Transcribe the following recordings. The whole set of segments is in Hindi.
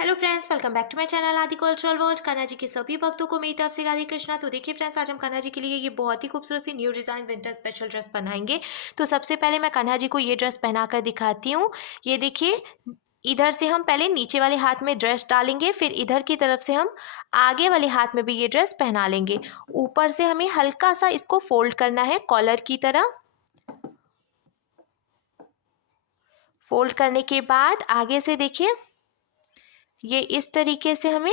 Hello friends, welcome back to my channel Aadi cultural world. Kanha ji के सभी भक्तों को मेरी तरफ से राधे कृष्णा। तो देखिए फ्रेंड्स, आज हम कान्हा जी के लिए ये बहुत ही खूबसूरत सी new design winter special dress बनाएंगे। तो सबसे पहले मैं कान्हा जी को ये ड्रेस पहनाकर दिखाती हूँ। ये देखिए, इधर से हम पहले नीचे वाले हाथ में ड्रेस डालेंगे, फिर इधर की तरफ से हम आगे वाले हाथ में भी ये ड्रेस पहना लेंगे। ऊपर से हमें हल्का सा इसको फोल्ड करना है कॉलर की तरह। फोल्ड करने के बाद आगे से देखिए, ये इस तरीके से हमें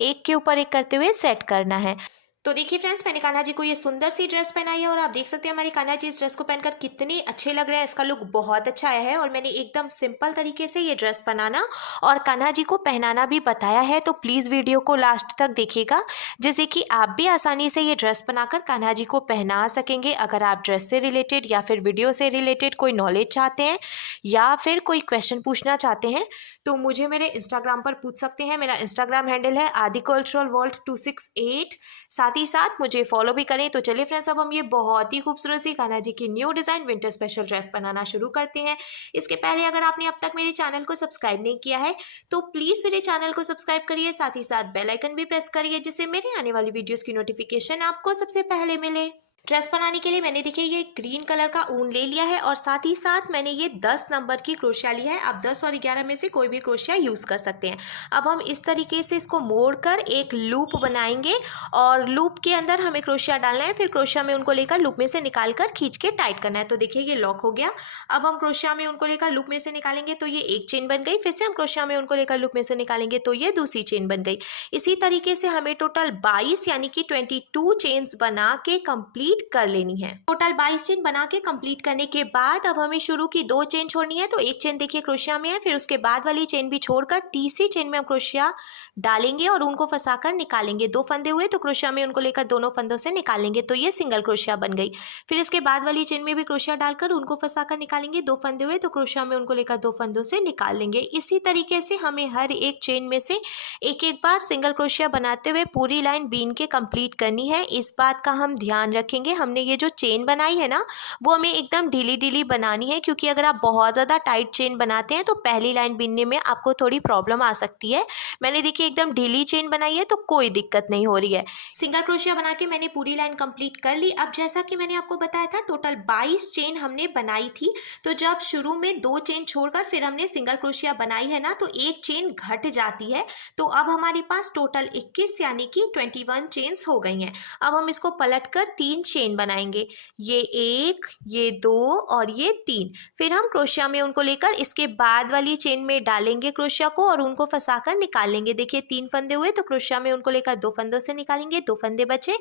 एक के ऊपर एक करते हुए सेट करना है। तो देखिए फ्रेंड्स, मैंने कान्हा जी को ये सुंदर सी ड्रेस पहनाई है और आप देख सकते हैं हमारे कान्हा जी इस ड्रेस को पहनकर कितने अच्छे लग रहे हैं। इसका लुक बहुत अच्छा आया है और मैंने एकदम सिंपल तरीके से ये ड्रेस बनाना और कान्हा जी को पहनाना भी बताया है। तो प्लीज़ वीडियो को लास्ट तक देखिएगा, जिससे कि आप भी आसानी से ये ड्रेस बनाकर कान्हा जी को पहना सकेंगे। अगर आप ड्रेस से रिलेटेड या फिर वीडियो से रिलेटेड कोई नॉलेज चाहते हैं या फिर कोई क्वेश्चन पूछना चाहते हैं तो मुझे मेरे इंस्टाग्राम पर पूछ सकते हैं। मेरा इंस्टाग्राम हैंडल है आदि कल्चरल वर्ल्ड 268। साथ ही साथ मुझे फॉलो भी करें। तो चलिए फ्रेंड्स, अब हम ये बहुत ही खूबसूरत सी कान्हा जी की new design winter special dress बनाना शुरू करते हैं। इसके पहले अगर आपने अब तक मेरे चैनल को सब्सक्राइब नहीं किया है तो प्लीज़ मेरे चैनल को सब्सक्राइब करिए, साथ ही साथ बेल आइकन भी प्रेस करिए, जिससे मेरे आने वाली वीडियोज़ की नोटिफिकेशन आपको सबसे पहले मिले। ड्रेस बनाने के लिए मैंने देखिए ये ग्रीन कलर का ऊन ले लिया है और साथ ही साथ मैंने ये 10 नंबर की क्रोशिया लिया है। आप 10 और 11 में से कोई भी क्रोशिया यूज़ कर सकते हैं। अब हम इस तरीके से इसको मोड़कर एक लूप बनाएंगे और लूप के अंदर हमें क्रोशिया डालना है। फिर क्रोशिया में उनको लेकर लूप में से निकाल कर खींच के टाइट करना है। तो देखिए ये लॉक हो गया। अब हम क्रोशिया में उनको लेकर लूप में से निकालेंगे तो ये एक चेन बन गई। फिर से हम क्रोशिया में उनको लेकर लूप में से निकालेंगे तो ये दूसरी चेन बन गई। इसी तरीके से हमें टोटल 22 यानी कि 22 चेन्स बना के कंप्लीट कर लेनी है। टोटल 22 चेन बना के कंप्लीट करने के बाद अब हमें शुरू की 2 चेन छोड़नी है। तो एक चेन देखिए क्रोशिया में है, फिर उसके बाद वाली चेन भी छोड़कर तीसरी चेन में हम क्रोशिया डालेंगे और उनको फंसाकर निकालेंगे। 2 फंदे हुए तो क्रोशिया में उनको लेकर दोनों फंदों से निकालेंगे तो ये सिंगल क्रोशिया बन गई। फिर इसके बाद वाली चेन में भी क्रोशिया डालकर उनको फंसाकर निकालेंगे। 2 फंदे हुए तो क्रोशिया में उनको लेकर 2 फंदों से निकाल लेंगे। इसी तरीके से हमें हर एक चेन में से एक एक बार सिंगल क्रोशिया बनाते हुए पूरी लाइन बीन के कंप्लीट करनी है। इस बात का हम ध्यान रखेंगे। हमने ये जो चेन बनाई है ना, वो हमें एकदम ढीली ढीली बनानी है, क्योंकि अगर आप बहुत ज़्यादा टाइट चेन बनाते हैं तो पहली लाइन बीनने में आपको थोड़ी प्रॉब्लम आ सकती है। मैंने देखिए एकदम ढीली चेन बनाई है तो कोई दिक्कत नहीं हो रही है। सिंगल क्रोशिया बना के मैंने पूरी लाइन कंप्लीट कर ली। अब जैसा कि मैंने आपको बताया था टोटल 22 चेन हमने बनाई थी। तो जब शुरू में 2 चेन छोड़कर फिर हमने सिंगल क्रोशिया बनाई है ना, तो एक चेन घट जाती है। तो अब हमारे पास टोटल 21 यानी कि 21 चेन्स हो गई हैं। अब हम इसको पलटकर 3 चेन बनाएंगे। ये 1, ये 2 और ये 3। फिर हम क्रोशिया में उनको लेकर इसके बाद वाली चेन में डालेंगे क्रोशिया को और उनको फंसाकर निकाल लेंगे। देखिए 3 फंदे हुए तो क्रोशिया में उनको लेकर 2 फंदों से निकालेंगे। 2 फंदे बचे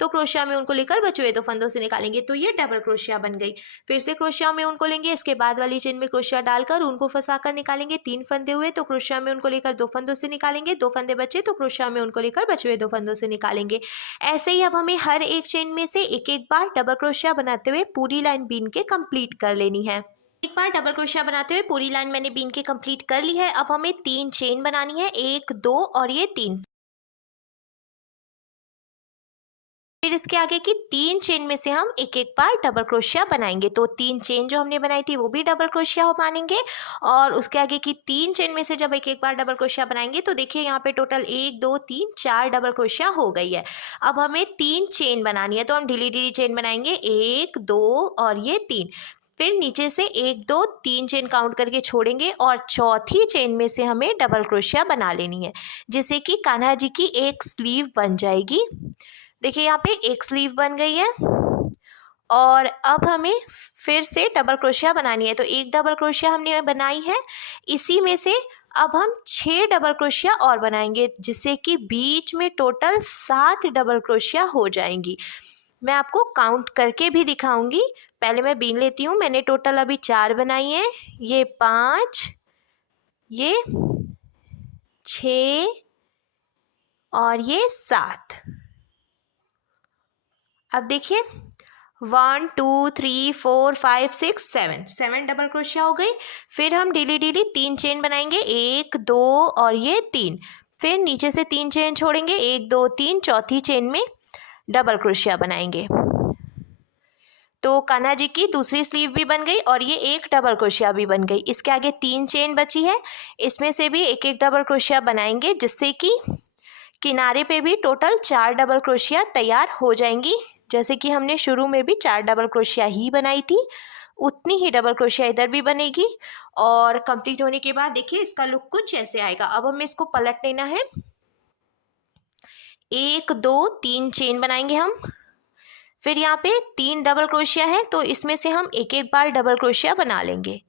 तो क्रोशिया में उनको लेकर बचे हुए 2 फंदों से निकालेंगे तो ये डबल क्रोशिया बन गई। फिर से क्रोशिया में उनको लेंगे, इसके बाद वाली चेन में क्रोशिया डालकर उनको फंसाकर निकालेंगे। 3 फंदे हुए तो क्रोशिया में उनको लेकर 2 फंदों से निकालेंगे। 2 फंदे बचे तो क्रोशिया में उनको लेकर बचे हुए 2 फंदों से निकालेंगे। ऐसे ही अब हमें हर एक चेन में से एक एक बार डबल क्रोशिया बनाते हुए पूरी लाइन बीन के कंप्लीट कर लेनी है। एक बार डबल क्रोशिया बनाते हुए पूरी लाइन मैंने बीन के कंप्लीट कर ली है। अब हमें 3 चेन बनानी है, 1, 2 और ये 3। फिर इसके आगे की 3 चेन में से हम एक एक बार डबल क्रोशिया बनाएंगे। तो 3 चेन जो हमने बनाई थी वो भी डबल क्रोशिया हो मानेंगे और उसके आगे की 3 चेन में से जब एक एक बार डबल क्रोशिया बनाएंगे तो देखिए यहाँ पे टोटल 1, 2, 3, 4 डबल क्रोशिया हो गई है। अब हमें 3 चेन बनानी है तो हम ढीली ढीली चेन बनाएंगे, 1, 2 और ये 3। फिर नीचे से 1, 2, 3 चेन काउंट करके छोड़ेंगे और चौथी चेन में से हमें डबल क्रोशिया बना लेनी है, जिससे कि कान्हा जी की एक स्लीव बन जाएगी। देखिए यहाँ पे एक स्लीव बन गई है और अब हमें फिर से डबल क्रोशिया बनानी है। तो एक डबल क्रोशिया हमने बनाई है, इसी में से अब हम 6 डबल क्रोशिया और बनाएंगे, जिससे कि बीच में टोटल 7 डबल क्रोशिया हो जाएंगी। मैं आपको काउंट करके भी दिखाऊंगी। पहले मैं बीन लेती हूँ। मैंने टोटल अभी 4 बनाई हैं, ये 5, ये 6 और ये 7। अब देखिए 1, 2, 3, 4, 5, 6, 7 डबल क्रोशिया हो गई। फिर हम ढीली ढीली 3 चेन बनाएंगे, 1, 2 और ये 3। फिर नीचे से 3 चेन छोड़ेंगे, 1, 2, 3, चौथी चेन में डबल क्रोशिया बनाएंगे। तो कान्हा जी की दूसरी स्लीव भी बन गई और ये एक डबल क्रोशिया भी बन गई। इसके आगे 3 चेन बची है, इसमें से भी एक एक डबल क्रोशिया बनाएंगे जिससे कि किनारे पे भी टोटल 4 डबल क्रोशिया तैयार हो जाएंगी। जैसे कि हमने शुरू में भी 4 डबल क्रोशिया ही बनाई थी, उतनी ही डबल क्रोशिया इधर भी बनेगी। और कंप्लीट होने के बाद देखिए इसका लुक कुछ ऐसे आएगा। अब हमें इसको पलट लेना है। 1 2 3 चेन बनाएंगे हम। फिर यहाँ पे 3 डबल क्रोशिया है तो इसमें से हम एक एक बार डबल क्रोशिया बना लेंगे।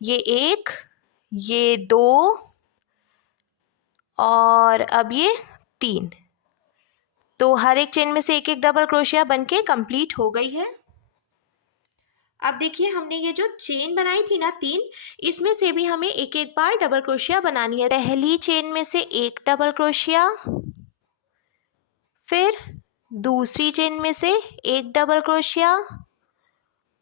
ये 1, ये 2 और अब ये 3। तो हर एक चेन में से एक एक डबल क्रोशिया बनके कंप्लीट हो गई है। अब देखिए हमने ये जो चेन बनाई थी ना 3, इसमें से भी हमें एक एक बार डबल क्रोशिया बनानी है। पहली चेन में से एक डबल क्रोशिया, फिर दूसरी चेन में से एक डबल क्रोशिया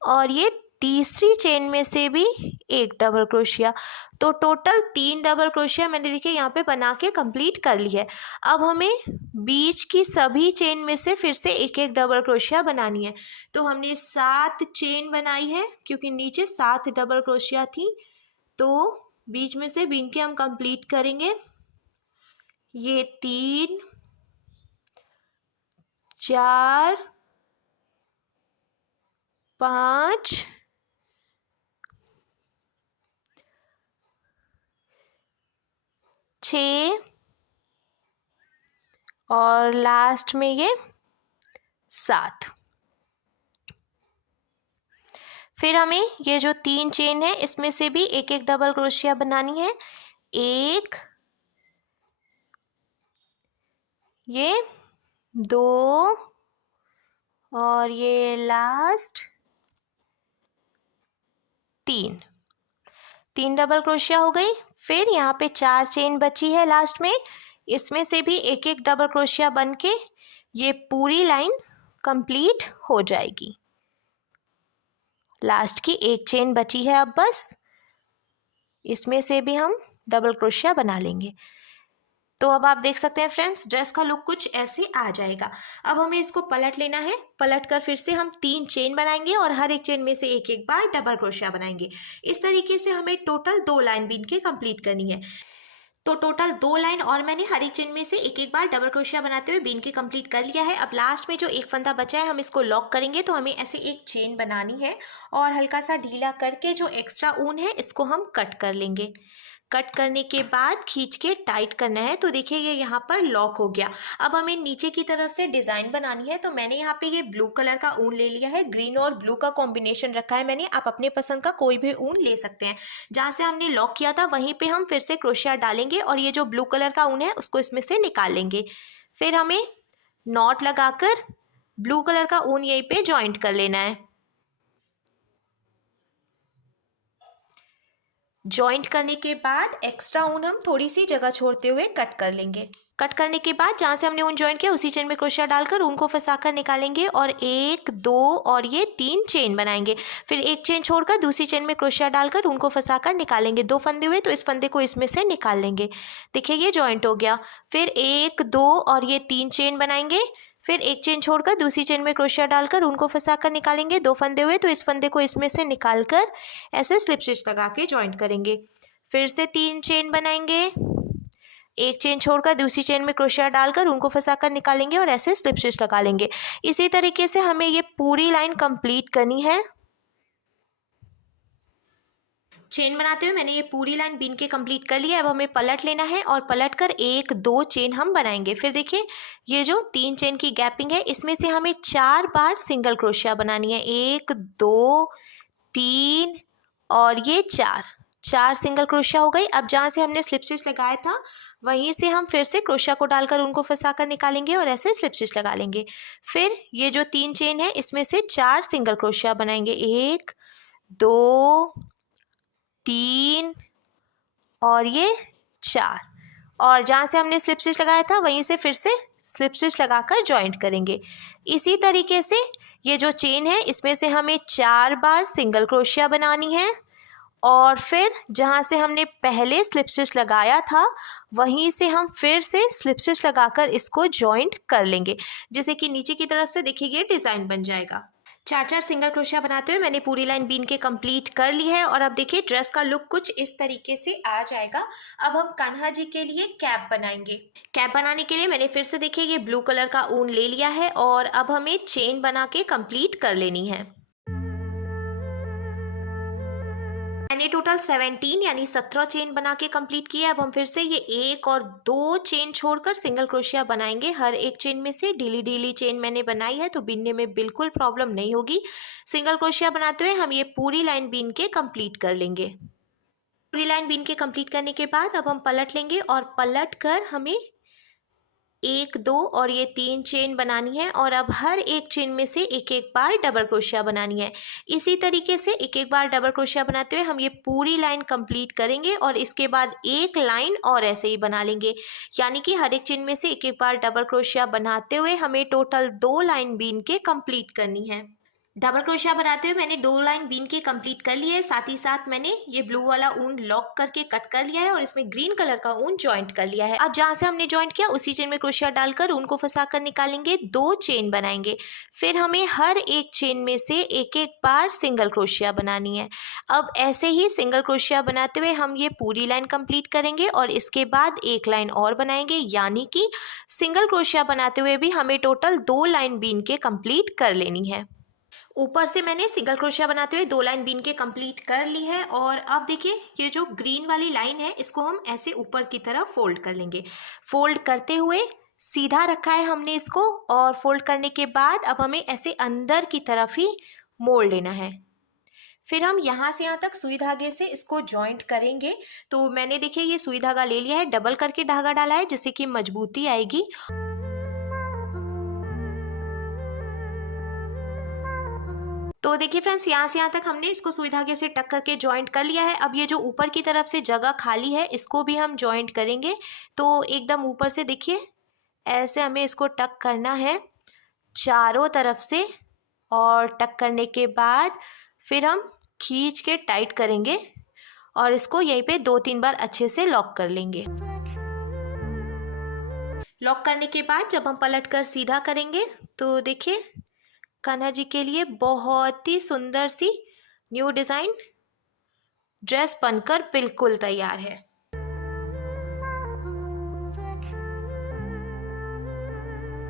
और ये तीसरी चेन में से भी एक डबल क्रोशिया। तो टोटल 3 डबल क्रोशिया मैंने देखिए यहाँ पे बना के कंप्लीट कर ली है। अब हमें बीच की सभी चेन में से फिर से एक एक डबल क्रोशिया बनानी है। तो हमने 7 चेन बनाई है क्योंकि नीचे 7 डबल क्रोशिया थी, तो बीच में से बीन के हम कंप्लीट करेंगे। ये 3 4 5 6 और लास्ट में ये 7। फिर हमें ये जो 3 चेन है इसमें से भी एक एक डबल क्रोशिया बनानी है। 1, ये 2 और ये लास्ट 3 डबल क्रोशिया हो गई। फिर यहाँ पे 4 चेन बची है लास्ट में, इसमें से भी एक एक डबल क्रोशिया बन के ये पूरी लाइन कंप्लीट हो जाएगी। लास्ट की एक चेन बची है अब बस, इसमें से भी हम डबल क्रोशिया बना लेंगे। तो अब आप देख सकते हैं फ्रेंड्स ड्रेस का लुक कुछ ऐसे आ जाएगा। अब हमें इसको पलट लेना है। पलट कर फिर से हम 3 चेन बनाएंगे और हर एक चेन में से एक एक बार डबल क्रोशिया बनाएंगे। इस तरीके से हमें टोटल 2 लाइन बीन के कंप्लीट करनी है। तो टोटल 2 लाइन और मैंने हर एक चेन में से एक एक बार डबल क्रोशिया बनाते हुए बीन के कंप्लीट कर लिया है। अब लास्ट में जो एक फंदा बचा है हम इसको लॉक करेंगे। तो हमें ऐसे एक चेन बनानी है और हल्का सा ढीला करके जो एक्स्ट्रा ऊन है इसको हम कट कर लेंगे। कट करने के बाद खींच के टाइट करना है। तो देखिए ये यहाँ पर लॉक हो गया। अब हमें नीचे की तरफ से डिज़ाइन बनानी है। तो मैंने यहाँ पे ये ब्लू कलर का ऊन ले लिया है, ग्रीन और ब्लू का कॉम्बिनेशन रखा है मैंने। आप अपने पसंद का कोई भी ऊन ले सकते हैं। जहाँ से हमने लॉक किया था वहीं पे हम फिर से क्रोशिया डालेंगे और ये जो ब्लू कलर का ऊन है उसको इसमें से निकाल लेंगे। फिर हमें नॉट लगाकर ब्लू कलर का ऊन यहीं पे जॉइंट कर लेना है। जॉइंट करने के बाद एक्स्ट्रा ऊन हम थोड़ी सी जगह छोड़ते हुए कट कर लेंगे। कट करने के बाद जहाँ से हमने ऊन जॉइंट किया उसी चेन में क्रोशिया डालकर ऊन को फंसाकर निकालेंगे और 1 2 और ये 3 चेन बनाएंगे। फिर एक चेन छोड़कर दूसरी चेन में क्रोशिया डालकर ऊन को फंसाकर निकालेंगे। 2 फंदे हुए तो इस फंदे को इसमें से निकाल लेंगे। देखिए ये जॉइंट हो गया। फिर 1 2 और ये 3 चेन बनाएंगे। फिर एक चेन छोड़कर दूसरी चेन में क्रोशिया डालकर उनको फंसाकर निकालेंगे। 2 फंदे हुए तो इस फंदे को इसमें से निकालकर ऐसे स्लिप स्टिच लगा के जॉइंट करेंगे। फिर से 3 चेन बनाएंगे। एक चेन छोड़कर दूसरी चेन में क्रोशिया डालकर उनको फंसाकर निकालेंगे और ऐसे स्लिप स्टिच लगा लेंगे। इसी तरीके से हमें ये पूरी लाइन कंप्लीट करनी है। चेन बनाते हुए मैंने ये पूरी लाइन बीन के कंप्लीट कर लिया। अब हमें पलट लेना है और पलट कर 1 2 चेन हम बनाएंगे। फिर देखिए ये जो 3 चेन की गैपिंग है इसमें से हमें 4 बार सिंगल क्रोशिया बनानी है। 1 2 3 और ये 4 सिंगल क्रोशिया हो गई। अब जहाँ से हमने स्लिप स्टिच लगाया था वहीं से हम फिर से क्रोशिया को डालकर उनको फंसाकर निकालेंगे और ऐसे स्लिप स्टिच लगा लेंगे। फिर ये जो 3 चेन है इसमें से 4 सिंगल क्रोशिया बनाएंगे। 1 2 3 और ये 4 और जहाँ से हमने स्लिप स्टिच लगाया था वहीं से फिर से स्लिप स्टिच लगाकर जॉइंट करेंगे। इसी तरीके से ये जो चेन है इसमें से हमें 4 बार सिंगल क्रोशिया बनानी है और फिर जहाँ से हमने पहले स्लिप स्टिच लगाया था वहीं से हम फिर से स्लिप स्टिच लगाकर इसको जॉइंट कर लेंगे। जैसे कि नीचे की तरफ से देखिए ये डिज़ाइन बन जाएगा। 4 सिंगल क्रोशिया बनाते हुए मैंने पूरी लाइन बीन के कंप्लीट कर ली है और अब देखिए ड्रेस का लुक कुछ इस तरीके से आ जाएगा। अब हम कान्हा जी के लिए कैप बनाएंगे। कैप बनाने के लिए मैंने फिर से देखिए ये ब्लू कलर का ऊन ले लिया है और अब हमें चेन बना के कंप्लीट कर लेनी है। मैंने टोटल 17 यानी 17 चेन बना के कंप्लीट किया। अब हम फिर से ये 1 और 2 चेन छोड़कर सिंगल क्रोशिया बनाएंगे। हर एक चेन में से ढीली चेन मैंने बनाई है तो बीनने में बिल्कुल प्रॉब्लम नहीं होगी। सिंगल क्रोशिया बनाते हुए हम ये पूरी लाइन बीन के कंप्लीट कर लेंगे। पूरी लाइन बीन के कंप्लीट करने के बाद अब हम पलट लेंगे और पलट कर हमें 1 2 और ये 3 चेन बनानी है और अब हर एक चेन में से एक बार डबल क्रोशिया बनानी है। इसी तरीके से एक बार डबल क्रोशिया बनाते हुए हम ये पूरी लाइन कंप्लीट करेंगे और इसके बाद एक लाइन और ऐसे ही बना लेंगे। यानी कि हर एक चेन में से एक बार डबल क्रोशिया बनाते हुए हमें टोटल 2 लाइन बीन के कंप्लीट करनी है। डबल क्रोशिया बनाते हुए मैंने 2 लाइन बीन के कंप्लीट कर लिए। साथ ही साथ मैंने ये ब्लू वाला ऊन लॉक करके कट कर लिया है और इसमें ग्रीन कलर का ऊन जॉइंट कर लिया है। अब जहाँ से हमने जॉइंट किया उसी चेन में क्रोशिया डालकर ऊन को फंसा कर निकालेंगे, 2 चेन बनाएंगे। फिर हमें हर एक चेन में से एक बार सिंगल क्रोशिया बनानी है। अब ऐसे ही सिंगल क्रोशिया बनाते हुए हम ये पूरी लाइन कंप्लीट करेंगे और इसके बाद एक लाइन और बनाएंगे। यानी कि सिंगल क्रोशिया बनाते हुए भी हमें टोटल 2 लाइन बीन के कंप्लीट कर लेनी है। ऊपर से मैंने सिंगल क्रोशिया बनाते हुए 2 लाइन बीन के कंप्लीट कर ली है और अब देखिए ये जो ग्रीन वाली लाइन है इसको हम ऐसे ऊपर की तरफ फोल्ड कर लेंगे। फोल्ड करते हुए सीधा रखा है हमने इसको और फोल्ड करने के बाद अब हमें ऐसे अंदर की तरफ ही मोड़ लेना है। फिर हम यहाँ से यहाँ तक सुई धागे से इसको जॉइंट करेंगे। तो मैंने देखिए ये सुई धागा ले लिया है, डबल करके धागा डाला है जिससे कि मजबूती आएगी। तो देखिए फ्रेंड्स यहाँ से यहाँ तक हमने इसको सुई धागे से टक करके जॉइंट कर लिया है। अब ये जो ऊपर की तरफ से जगह खाली है इसको भी हम जॉइंट करेंगे। तो एकदम ऊपर से देखिए ऐसे हमें इसको टक करना है चारों तरफ से और टक करने के बाद फिर हम खींच के टाइट करेंगे और इसको यहीं पे 2-3 बार अच्छे से लॉक कर लेंगे। लॉक करने के बाद जब हम पलट कर सीधा करेंगे तो देखिए कान्हा जी के लिए बहुत ही सुंदर सी न्यू डिज़ाइन ड्रेस बनकर बिल्कुल तैयार है।